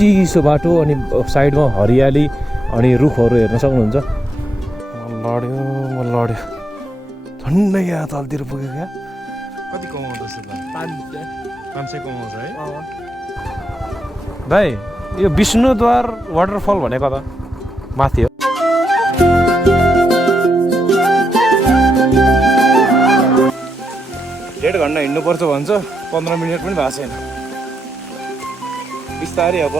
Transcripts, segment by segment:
चिसो बाटो अनि साइडमा हरियाली अनि रुखहरू हेर्न सक्नुहुन्छ। म लड्यो झन्डै यहाँ तलतिर पुगेको क्या। कति कमाउँदैछ त? 500 कमाउँछ है भाइ। यो विष्णुद्वार वाटरफल भनेको त माथि हो। डेढ घन्टा हिँड्नुपर्छ भन्छ, 15 मिनट पनि भएको छैन। बिस्तारै अब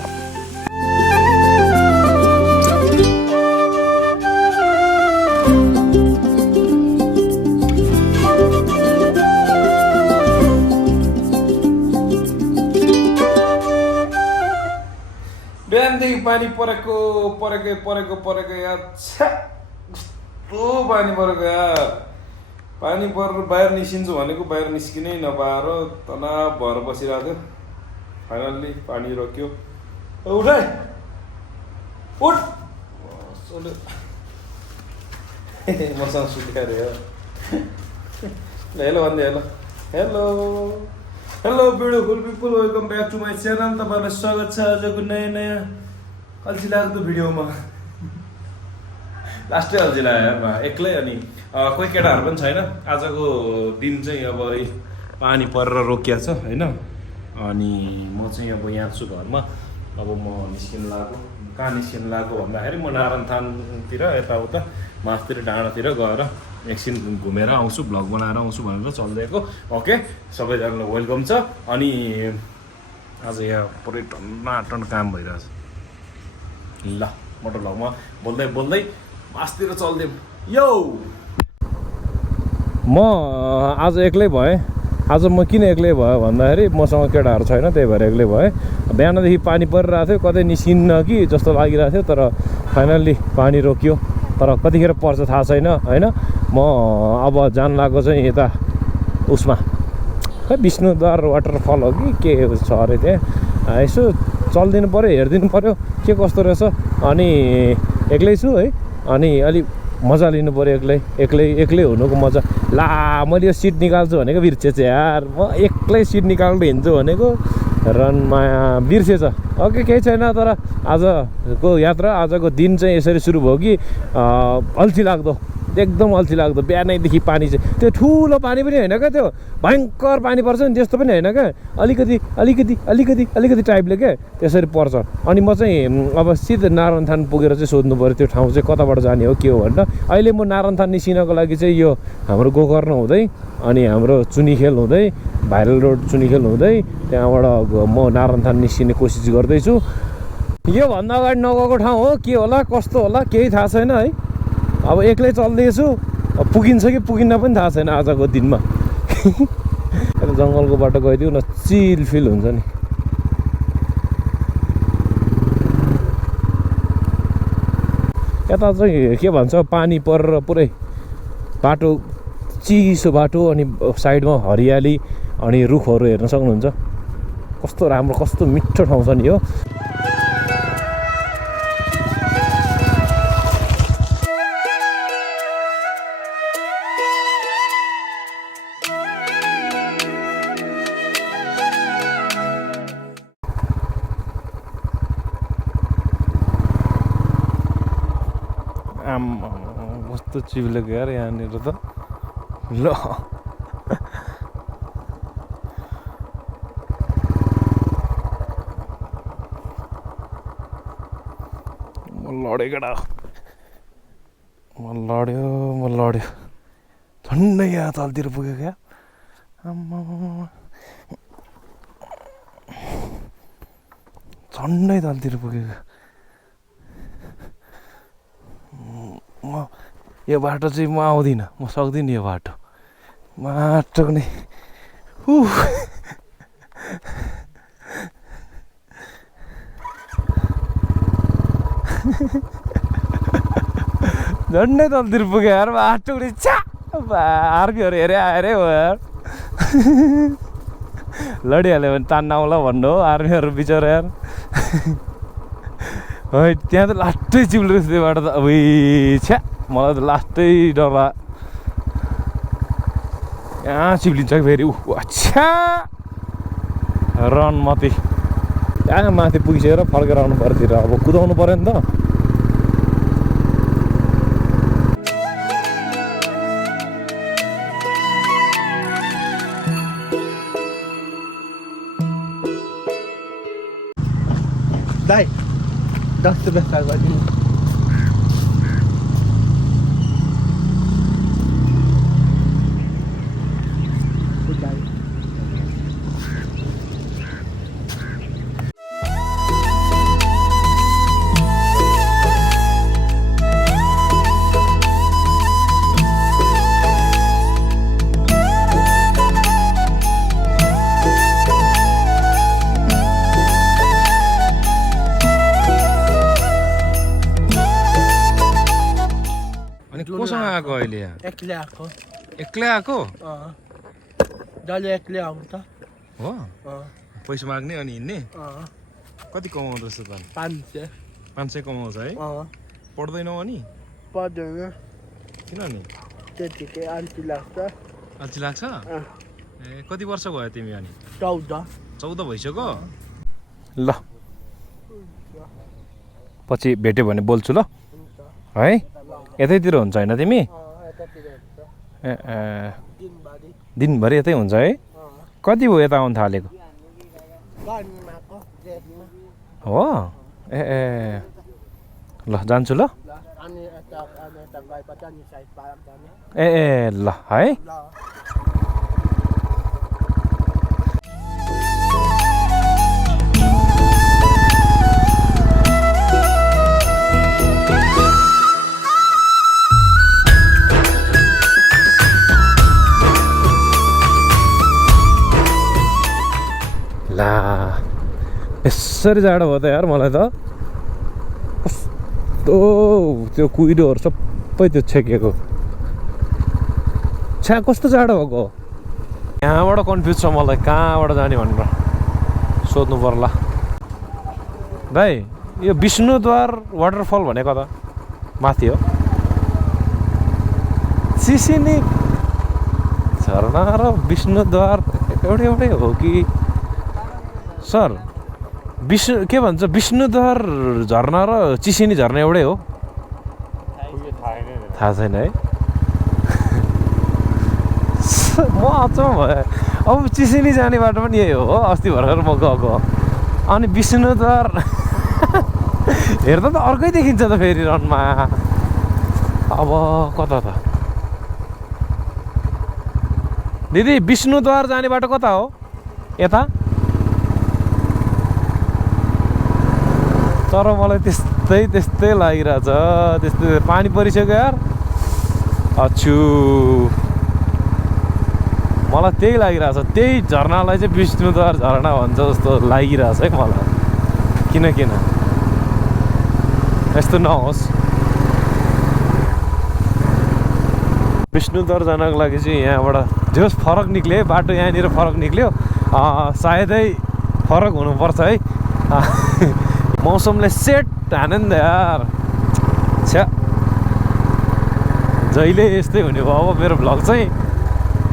बिहानदेखि पानी परेको यार। कस्तो पानी परेको यार। पानी परेर बाहिर निस्किन्छु भनेको बाहिर निस्किनै नपाएर तनाव भएर बसिरहेको थियो। फाइनल्ली पानी रोक्यो। उठाइ उठ मसँग सुत्या रे। हेलो भन्दै hello hello hello beautiful people, welcome back to my channel. तपाईँहरूलाई स्वागत छ आजको नयाँ अल्छी लाग्दो भिडियोमा। लास्टै अल्छी लाग्यो एक्लै। अनि कोही केटाहरू पनि छैन। आजको दिन चाहिँ अब पानी परेर रोकिया छ होइन। अनि म चाहिँ अब यहाँ छु घरमा। अब म निस्किनु लाग्यो। कहाँ निस्किनु लाग्यो भन्दाखेरि म नारायणथानतिर यताउता मासतिर डाँडातिर गएर एकछिन घुमेर आउँछु, भ्लग बनाएर आउँछु भनेर चलिदिएको। ओके, सबैजनालाई वेलकम छ। अनि आज यहाँ पुरै टन्नाटन काम भइरहेछ। ल मोटर भ्लगमा बोल्दै बोल्दै मासतिर चलिदिउँ। यो म आज एक्लै भएँ। आज म किन एक्लै भयो भन्दाखेरि मसँग केटाहरू छैन, त्यही भएर एक्लै भएँ। बिहानदेखि पानी परिरहेको थियो, कतै निस्किन्न कि जस्तो लागिरहेको थियो। तर फाइनल्ली पानी रोकियो। तर कतिखेर पर्छ थाहा छैन होइन। म अब जान लाग्यो चाहिँ यता उसमा, खै विष्णुद्वार वाटरफल हो कि के छ अरे त्यहाँ। यसो चलिदिनु पऱ्यो, हेरिदिनु पऱ्यो के कस्तो रहेछ। अनि एक्लै छु है। अनि अलिक मजा लिनु पऱ्यो एक्लै हुनुको मजा। ला मैले यो सिट निकाल्छु भनेको बिर्सेछ यार। म एक्लै सिट निकाल्दै हिँड्छु भनेको रनमा बिर्सेछ। ओके, केही छैन। तर आजको यात्रा, आजको दिन चाहिँ यसरी सुरु भयो कि अल्छी लाग्दो, एकदम अल्छी लाग्दो। बिहानैदेखि पानी चाहिँ त्यो ठुलो पानी पनि होइन क्या, त्यो भयङ्कर पानी पर्छ नि त्यस्तो पनि होइन क्या। अलिकति टाइपले क्या त्यसरी पर्छ। अनि म चाहिँ अब सिधै नारायणथान पुगेर चाहिँ सोध्नु पऱ्यो त्यो ठाउँ चाहिँ कताबाट जाने हो के हो भनेर। अहिले म नारायणथान निस्किनको लागि चाहिँ यो हाम्रो गोकर्ण हुँदै अनि हाम्रो चुनीखेल हुँदै भाइरल रोड चुनीखेल हुँदै त्यहाँबाट म नारायणथान निस्किने कोसिस गर्दैछु। योभन्दा अगाडि नगएको ठाउँ हो, के होला कस्तो होला केही थाहा छैन है। अब एक्लै चल्दैछु, पुगिन्छ कि पुगिन्न पनि थाहा छैन आजको दिनमा। यता जङ्गलको बाटो गइदिउँ न, चिल फिल हुन्छ नि। यता चाहिँ के भन्छ, पानी परेर पुरै बाटो चिसो बाटो अनि साइडमा हरियाली अनि रुखहरू हेर्न सक्नुहुन्छ। कस्तो राम्रो, कस्तो मिठो ठाउँ छ नि यो। कस्तो चिप्लेको यार यहाँनिर त। ल म लड्यो झन्डै यहाँ तलतिर पुग्यो क्या। झन्डै तलतिर पुगेको। म यो बाटो चाहिँ म आउँदिनँ, म सक्दिनँ यो बाटो। माटो नै झन्डै तलतिर पुग्यो यार। बाटो छा आर्मीहरू हेरे आएर हो यार। लडिहाल्यो भने तान्न आउँला भन्नु हो आर्मीहरू बिचरा यार। है त्यहाँ त लास्टै चिप्लेको थियो त्यो बाटो त। अब छ्या मलाई त लास्टै डर लाग्यो। यहाँ चिप्लिन्छ कि फेरि। अच्छा रन मती त्यहाँ माथि पुगिसकेर फर्केर आउनु पर्तिर अब कुदाउनु पऱ्यो नि त दाइ 10 रुपियाँ गरिदिनु कोसँग आएको अहिले यहाँ एक्लै आएको एक्लै आएको जहिले एक्लै आउँछ हो पैसा माग्ने अनि हिँड्ने कति कमाउँदो रहेछ त 500 कमाउँछ है पढ्दैनौ अनि पर्दैन किन नि त्यतिकै अल्छी लाग्छ ए कति वर्ष भयो तिमी अनि 14 भइसक्यो ल पछि भेट्यो भने बोल्छु ल है यतैतिर हुन्छ होइन तिमी दिनभरि यतै हुन्छ है कति भयो यता आउनु थालेको हो ए ल जान्छु ल ए ल है ला यसरी जाडो भयो त यार मलाई त कस्तो त्यो कुहिरोहरू सबै त्यो छेकेको छ्या कस्तो जाडो भएको यहाँबाट कन्फ्युज छ मलाई कहाँबाट जाने भनेर सोध्नु पर्ला दाइ यो विष्णुद्वार वाटरफल भनेको त माथि हो सिसिनी झरना र विष्णुद्वार एउटै हो कि सर के भन्छ विष्णुद्वार झरना र चिसिनी झरना एउटै हो थाहा छैन है म अचम्म भएँ अब चिसिनी जाने बाटो पनि यही हो अस्ति भर्खर म गएको अनि विष्णुद्वार हेर्दा त अर्कै देखिन्छ त फेरि रनमा अब कता त दिदी विष्णुद्वार जाने बाटो कता हो यता तर मलाई त्यस्तै लागिरहेछ त्यस्तै पानी परिसक्यो यार अछु मलाई त्यही लागिरहेछ त्यही झरनालाई चाहिँ विष्णुद्वार झरना भन्छ जस्तो लागिरहेछ है मलाई किन यस्तो नहोस् विष्णुद्वार जानको लागि चाहिँ यहाँबाट जस फरक निक्ल्यो बाटो यहाँनिर फरक निक्ल्यो सायदै फरक हुनुपर्छ है मौसमले सेट हाने नि त यार छ्या जहिले यस्तै हुने भयो अब मेरो भ्लग चाहिँ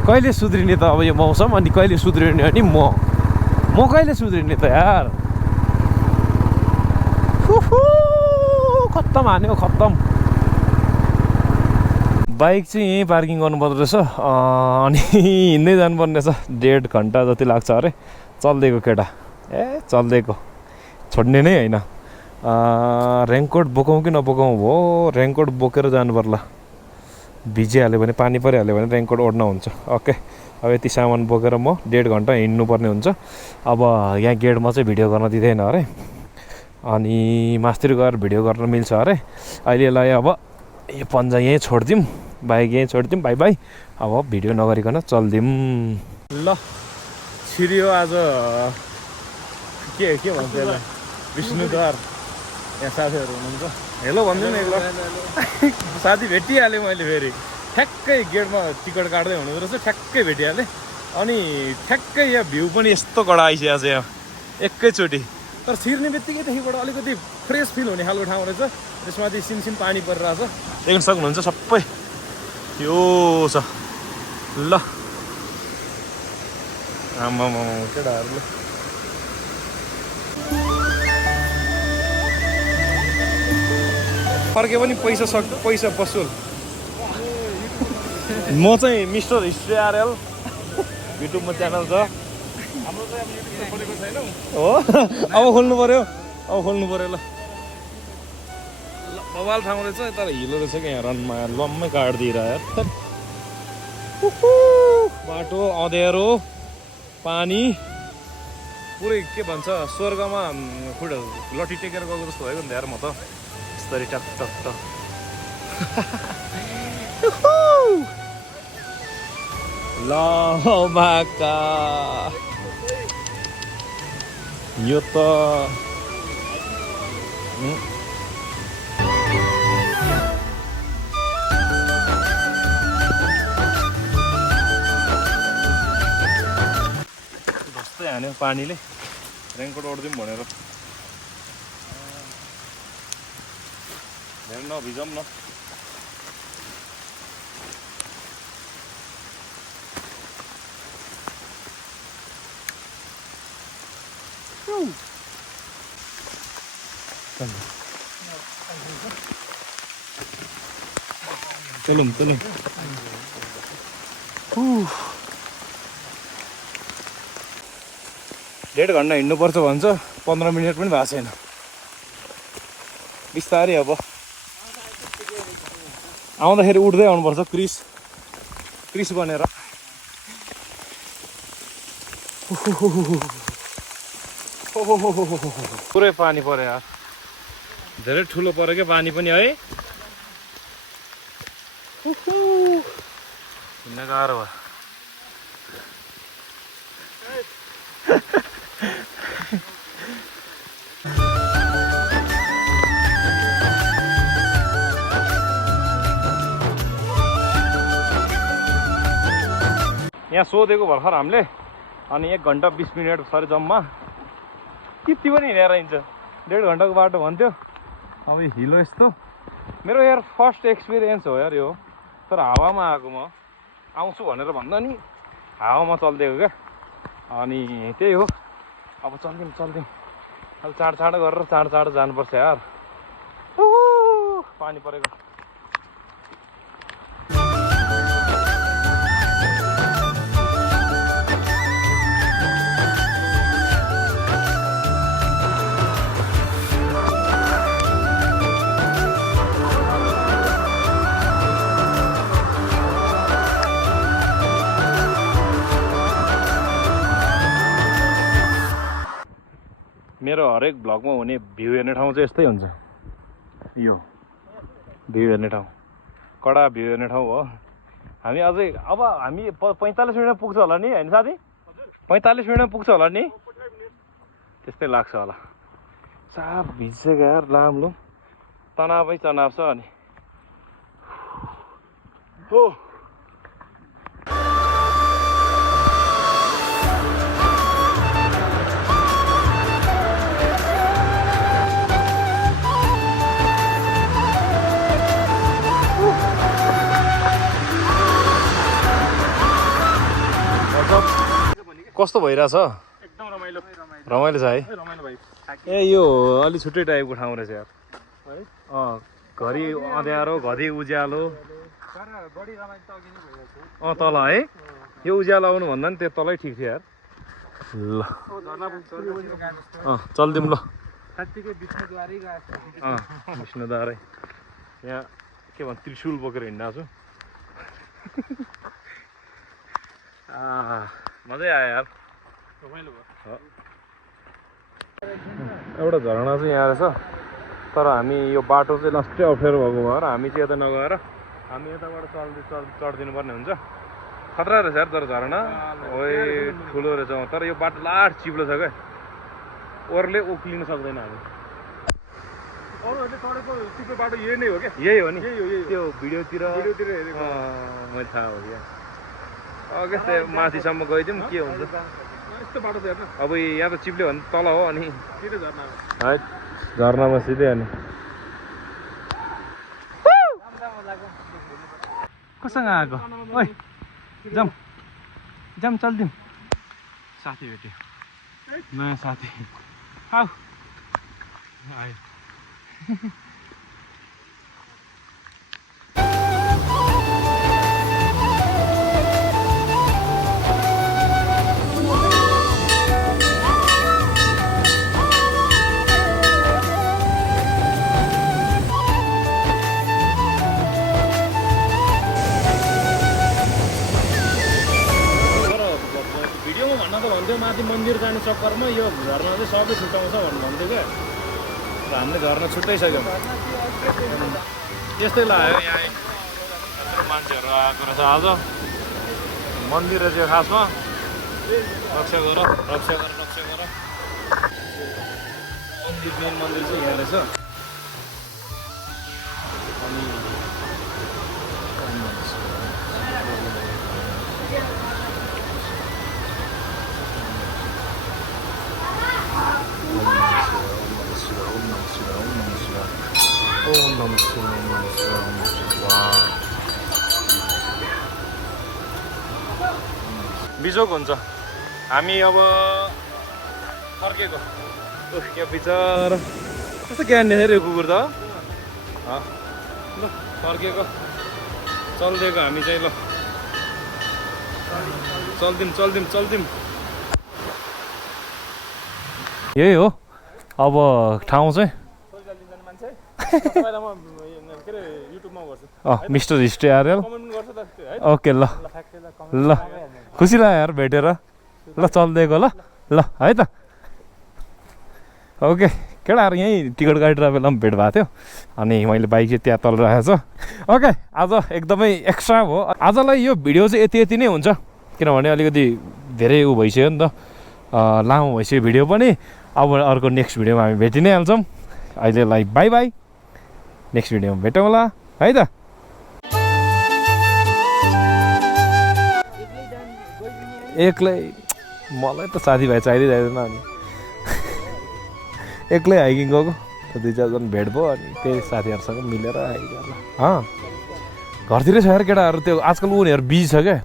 कहिले सुध्रिने त अब यो मौसम अनि कहिले सुध्रिने अनि म कहिले सुध्रिने त यार खत्तम हान्यो खत्तम बाइक चाहिँ यहीँ पार्किङ गर्नुपर्दो रहेछ अनि हिँड्दै जानुपर्ने रहेछ 1.5 घन्टा जति लाग्छ अरे चल्दिएको केटा चल्दिएको छोड्ने नै होइन रेनकोट बोकाउँ कि नबोकाउँ हो रेनकोट बोकेर जानु पर्ला भिजिहाल्यो भने पानी परिहाल्यो भने रेनकोट ओढ्न हुन्छ ओके अब यति सामान बोकेर म 1.5 घन्टा हिँड्नुपर्ने हुन्छ अब यहाँ गेटमा चाहिँ भिडियो गर्न दिँदैन अरे अनि मास्तिर गएर भिडियो गर्न मिल्छ अरे अहिलेलाई अब यो पन्जा यहीँ छोडिदिउँ बाइक यहीँ छोडिदिउँ बाई बाई अब भिडियो नगरिकन चल्दिउँ ल छिरियो आज के भन्छ यसलाई विष्णुद्वार यहाँ साथीहरू हुनुहुन्छ हेलो भनिदिउँ न एकल साथी भेटिहालेँ मैले फेरि ठ्याक्कै गेटमा टिकट काट्दै हुनुहुँदो रहेछ ठ्याक्कै भेटिहालेँ अनि ठ्याक्कै यहाँ भ्यू पनि यस्तो कडा आइसकेको छ यहाँ एकैचोटि तर छिर्ने बित्तिकै देखिबाट अलिकति फ्रेस फिल हुने खालको ठाउँ रहेछ त्यसमाथि सिमसिम पानी परिरहेछ देख्न सक्नुहुन्छ सबै यो छ ल आमामा केटाहरूले फर्के पनि पैसा पसुल। म चाहिँ मिस्टर हिस्ट्री आरएल युट्युबमा च्यानल छ हाम्रो चाहिँ अब युट्युबमा खोलेको छैन हो अब खोल्नु पर्यो ल बवाल ठाउँ रहेछ तर हिलो रहेछ क्या यहाँ रनमा लम्मै काटिदिएर यार बाटो अँध्यारो पानी पुरै के भन्छ स्वर्गमा लट्ठी टेकेर गएको जस्तो भएको नि त यार म त यस्तरी टक टक टक ल बाका यो त जस्तै हान्यो पानीले रेनकोट ओढिदिउँ भनेर धेरै नभिजाउँ न चलौँ 1.5 घन्टा हिँड्नुपर्छ भन्छ 15 मिनट पनि भएको छैन बिस्तारै अब आउँदाखेरि उठ्दै आउनुपर्छ क्रिस बनेर पुरै पानी पर्यो यार धेरै ठुलो पर्यो क्या पानी पनि है हिँड्न गाह्रो भयो यहाँ सोधेको भर्खर हामीले अनि 1 घन्टा 20 मिनट सरी जम्मा त्यति पनि हिँडेर हिँड्छ 1.5 घन्टाको बाटो भन्थ्यो अब हिलो यस्तो मेरो यार फर्स्ट एक्सपिरियन्स हो यार यो तर हावामा आएको म आउँछु भनेर भन्दा नि हावामा चल्दिएको क्या अनि त्यही हो अब चल्दिउँ अब चाँडो गरेर चाँडो जानुपर्छ यार पानी परेको मेरो हरेक भ्लगमा हुने भ्यू हेर्ने ठाउँ चाहिँ यस्तै हुन्छ यो भ्यू हेर्ने ठाउँ कडा भ्यू हेर्ने ठाउँ हो हामी अझै अब हामी 45 मिनटमा पुग्छ होला नि हैन साथी 45 मिनटमा पुग्छ होला नि त्यस्तै लाग्छ होला साफ भिजिसक्यो यार लामलुम तनावै तनाव छ अनि हो कस्तो भइरहेछ एकदम रमाइलो छ है ए यो अलि छुट्टै टाइपको ठाउँ रहेछ यार घरि अँध्यारो घरि उज्यालो तल है यो उज्यालो आउनु भन्दा नि त्यो तलै ठिक थियो यार ल चल्दिउँ ल विष्णुद्वारै यहाँ के भन्छ त्रिशूल बोकेर हिँड्नु छु मजै आयो यार एउटा झरना चाहिँ यहाँ रहेछ तर हामी यो बाटो चाहिँ लास्टै अप्ठ्यारो भएको भएर हामी चाहिँ यता नगएर हामी यताबाट चढिदिनु पर्ने हुन्छ खतरा रहेछ यार तर झरना ओइ ठुलो रहेछ तर यो बाटो लास्ट चिप्लो छ क्या ओरले उक्लिन सक्दैन हामी चढेको चिप्लो बाटो यही नै हो क्या यही हो नि त्यो भिडियोतिर मैले थाहा हो क्या अगस्त माथिसम्म गइदिउँ के हुन्छ यस्तो बाटो हेर्नु अब यहाँ त चिप्ल्यो भने तल हो अनि है झरनामा सिधै अनि कसँग आएको ओइ जाम चल्दिउँ साथी भेट्यो नयाँ साथी आऊ आयो त भन्थ्यो माथि मन्दिर जाने चक्करमा यो झर्ना चाहिँ सबै छुट्याउँछ भन्थ्यो क्या। र हामीले झर्ना छुट्याइसक्यौँ। त्यस्तै लाग्यो यहाँ मान्छेहरू आएको रहेछ आज। मन्दिर चाहिँ खासमा रक्षा गर मन्दिर मेन मन्दिर चाहिँ यहाँ रहेछ। अनि बिजोक हुन्छ। हामी अब फर्केको यो बिचरा कस्तो ज्ञान देखेर यो कुकुर त ल फर्केको चल्दिएको हामी चाहिँ। ल चल्दिम यही हो अब ठाउँ चाहिँ। मिस्टर हिस्ट्री आरएल ओके ल ल खुसी लाग्यो यार भेटेर। ल चल्दिएको ल ल है त ओके केटाहरू यहीँ टिकट काटेर बेला पनि भेट भएको थियो। अनि मैले बाइक चाहिँ त्यहाँ तल राखेको छु। ओके आज एकदमै एक्स्ट्रा हो। आजलाई यो भिडियो चाहिँ यति नै हुन्छ किनभने अलिकति धेरै उ भइसक्यो नि त लामो भइसक्यो भिडियो पनि। अब अर्को नेक्स्ट भिडियोमा हामी भेटि नै हाल्छौँ। अहिलेलाई बाई बाई नेक्स्ट भिडियोमा भेटौँ होला है त। एक्लै मलाई त साथीभाइ चाहिँदैन अनि एक्लै हाइकिङ गएको दुई चारजना भेट भयो अनि त्यही साथीहरूसँग मिलेर हाइकिङ घरतिरै छ यार केटाहरू। त्यो आजकल उनीहरू बिजी छ क्या